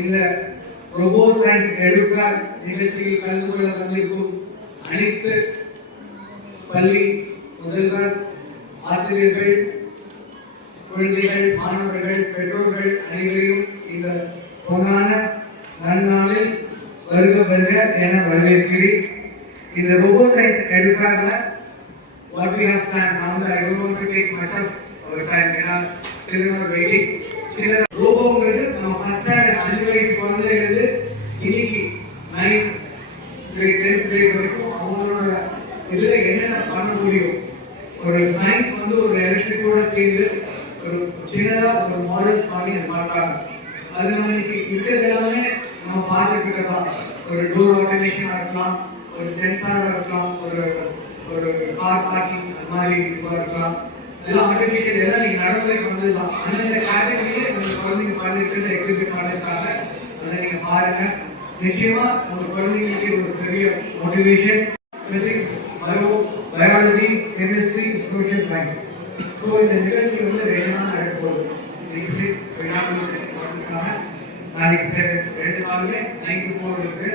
இந்த robo science எடுப்பார் நிகழ்ச்சியில் கலந்து கொள்ள வந்திருக்கும் அனைத்து பள்ளி முதல்வர், ஆசிரியர்கள், குழந்தைகள், மாணவர்கள், பெற்றோர்கள் அனைவரையும் இந்த பொன்னான நன்னாளில் வருக வருக என வரவேற்கிறேன். இந்த ரோபோ சயின்ஸ் எடுப்பார்ல what we have planned now, I don't want to take much of our time. Children are waiting. ரோபோங்கிறது நம்ம ஃபர்ஸ்ட் ஸ்டாண்டர்ட் 5 வயசு குழந்தையிலிருந்து இன்னைக்கு 9 கிரேட் 10th கிரேட் வரைக்கும் அவங்களோட இதுல என்னென்ன பண்ண முடியும், ஒரு சயின்ஸ் வந்து ஒரு எலக்ட்ரிக்கோட சேர்ந்து ஒரு சின்னதா ஒரு மாடல்ஸ் பண்ணி அதை பார்த்தாங்க. அது நம்ம இன்னைக்கு இருக்கிறது எல்லாமே நம்ம பார்த்துக்கிட்டதா, ஒரு டோர் ஆட்டோமேஷனாக இருக்கலாம், ஒரு சென்சாராக இருக்கலாம், ஒரு கார் பார்க்கிங் அது மாதிரி இருக்கலாம், எல்லாம் ஆர்டிஃபிஷியல் எல்லாம் நீங்க நடைமுறைக்கு வந்ததுதான். அந்த கேட்டகரியில நம்ம குழந்தைங்க பண்ணிருக்கிறது எக்ஸிபிட் பண்ணிருக்காங்க. அதை நீங்க பாருங்க. நிச்சயமா உங்க குழந்தைங்களுக்கு ஒரு பெரிய motivation. Physics, biology, chemistry, social science. So இந்த நிகழ்ச்சி வந்து 2 நாள் நடக்க போகுது. நாளைக்கு 2 நாளுமே 9 to 4 இருக்கு.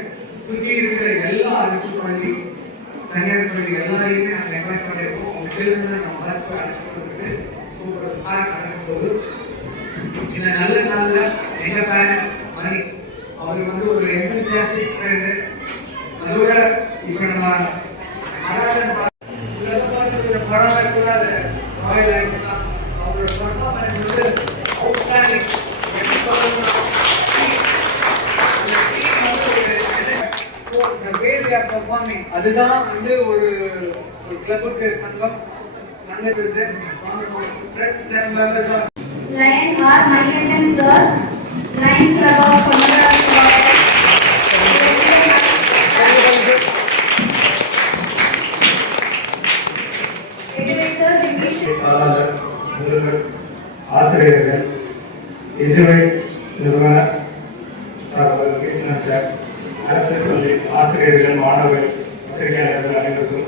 சுற்றி இருக்கிற எல்லா அரசு பள்ளி, தனியார் பள்ளி எல்லாரையுமே நாங்கள் இன்வைட் பண்ணியிருக்கோம். அவங்க சில்ட்ரனை நம்ம பஸ் போய் அழைச்சிட்டு சூப்பர் பேக் நடக்க போகுது. இந்த நல்ல நாளில் எங்கள் பேரண்ட் மணி அவர் வந்து ஒரு என்தூசியாஸ்டிக் ஃப்ரெண்டு. அதோட இப்போ நம்ம மகாராஜன் படம் கூட ராயல் லைஃப் தான். அவரோட பர்ஃபார்மன்ஸ் வந்து அவுட்ஸ்டாண்டிங். அதுதான் வந்து ஒரு கிளப்புக்கு சங்கம் Lion R. Manikandan sir, Lions Club of Komarad ஆசிரியர்கள், எஜுவேட் நிறுவன பிசினஸ் அரசு பள்ளி ஆசிரியர்கள், மாணவர்கள், பத்திரிகையாளர்கள் அனைவருக்கும்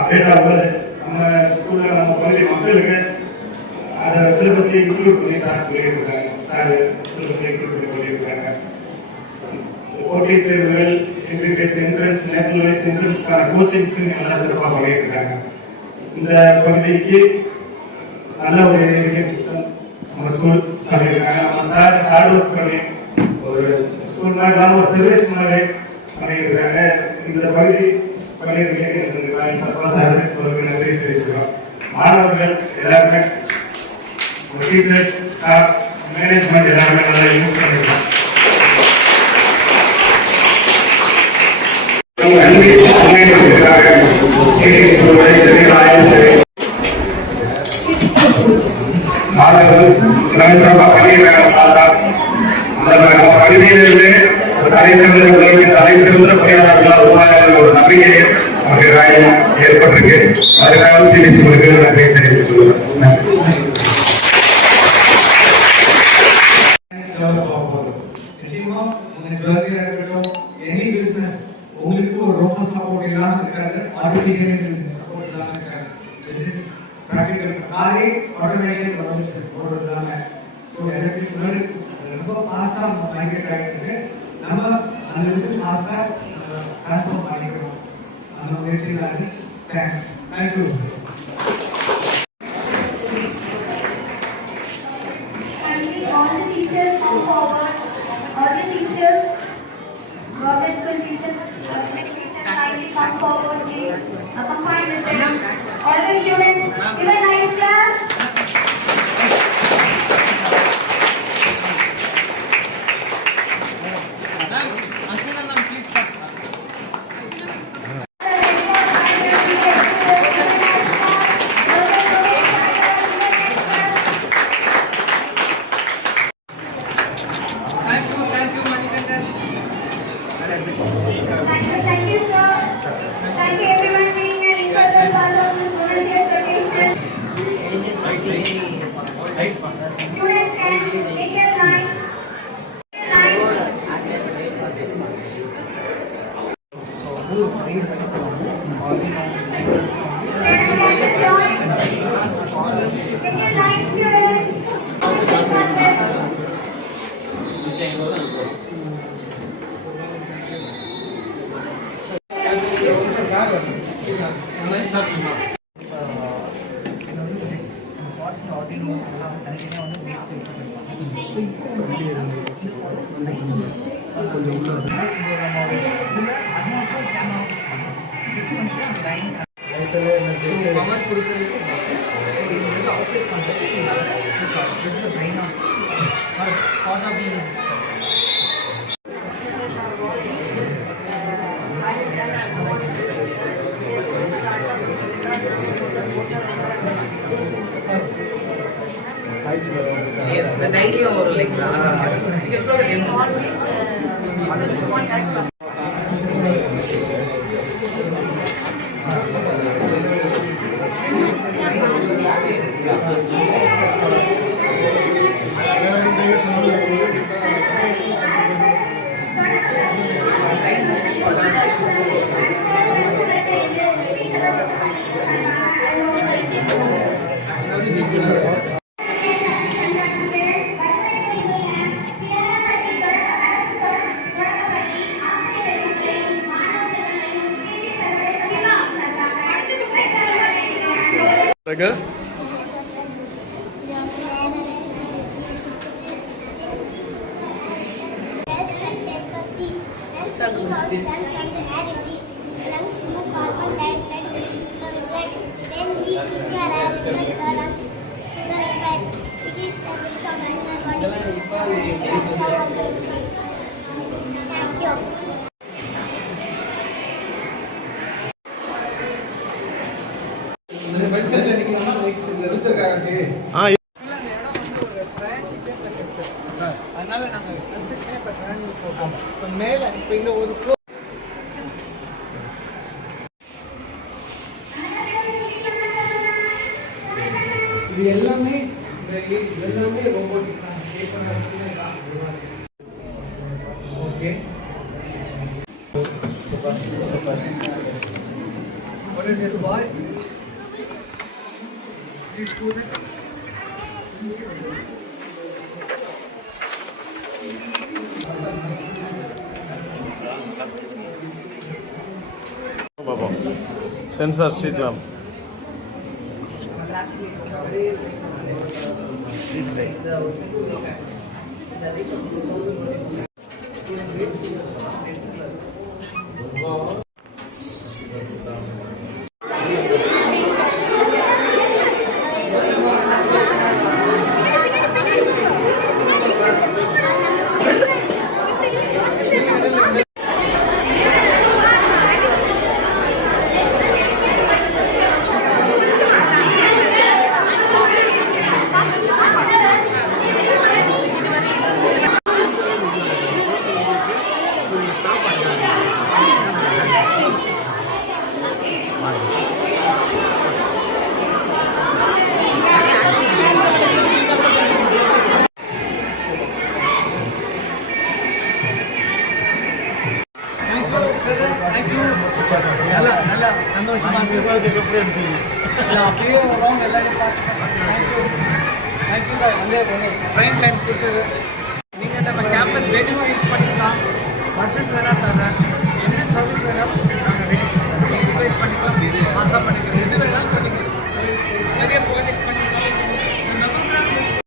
அப்டேட் ஆகுது. நம்ம ஸ்கூல்ல நம்ம பகுதி மக்களுக்கு அதை சிலபஸை இன்க்ளூட் பண்ணி சார் சொல்லியிருக்காங்க. சார் சிலபஸை இன்க்ளூட் பண்ணி சொல்லியிருக்காங்க. போட்டி தேர்வுகள், என்ட்ரன்ஸ், நேஷனல் வைஸ் என்ட்ரன்ஸ்க்கான கோச்சிங்ஸ் எல்லாம் சிறப்பாக பண்ணியிருக்காங்க. இந்த பகுதிக்கு நல்ல ஒரு எஜுகேஷன் சிஸ்டம் நம்ம ஸ்கூல் பண்ணியிருக்காங்க. நம்ம சார் ஹார்ட் ஒர்க் பண்ணி ஒரு ஸ்கூல் மாதிரி ஒரு சர்வீஸ் மாதிரி பண்ணியிருக்காங்க. இந்த பகுதி பண்ணியிருக்கேன் நன்றி தெரிவிச்சுக்கிறோம். மாணவர்கள் எல்லாருமே, டீச்சர்ஸ், ஸ்டாஃப், மேனேஜ்மெண்ட் எல்லாருமே நல்லா யூஸ் பண்ணிருக்கோம். மாணவர்கள் சிறப்பாக பண்ணியிருக்காங்க. பகுதியிலிருந்து தலை சிறந்த பணியாளர்களால் உருவாக ஒரு நம்பிக்கையை ஏற்பட்டிருக்கு. அதுக்காக சீனிச்சு கொடுக்க நன்றியை தெரிவித்துக் கொள்கிறேன். உங்களுக்கு ஒரு ரொம்ப சப்போர்ட் இல்லாம இருக்காது, ஆர்டிஃபிஷியல் இன்டெலிஜென்ஸ் சப்போர்ட் இல்லாம இருக்காது. This is practical. காரை ஆட்டோமேஷன் போடுறது இல்லாம ஸோ எலக்ட்ரிக் ரொம்ப ஃபாஸ்டா மைக்ரேட் ஆகிட்டு நம்ம அந்த இதுக்கு ஃபாஸ்டா ட்ரான்ஸ்ஃபார்ம் பண்ணிக்கிறோம். அந்த முயற்சிக்காக thanks. Thank you. all the teachers come forward. All the teachers, government school teachers, kindly come forward, please. Accompany with them. All the students, give a nice clap. Thank you, sir. Thank you, everyone, being an integral part of this volunteer tradition. Students can make a line. Can you join? Make a line. Train எல்லாம் தனித்தனியாக வந்து beach கொஞ்சம் உள்ள atmosphere camera fix பண்ணிட்டு அந்த line power கொடுக்குறதுக்கு operate பண்ணுறது train of part of the Yes, the dice are like that. You can show the demo. Trigger. அதனால நாங்கள் இப்போ ட்ரைனிங் போட்டோம் இப்போ மேலே இப்போ இந்த ஒரு ஃப்ளோர் இது எல்லாமே எல்லாமே ரோபோட்டிக் தான் okay What is this boy? This student? Baba. Sensor street lamp. நல்ல சந்தோஷமா இருக்கு அப்படியே வரோம் எல்லாரும் தேங்க்யூ சார் வந்து ட்ரெயின் டைம் கொடுத்தது நீங்கள் நம்ம கேம்பஸ் வெடிவும்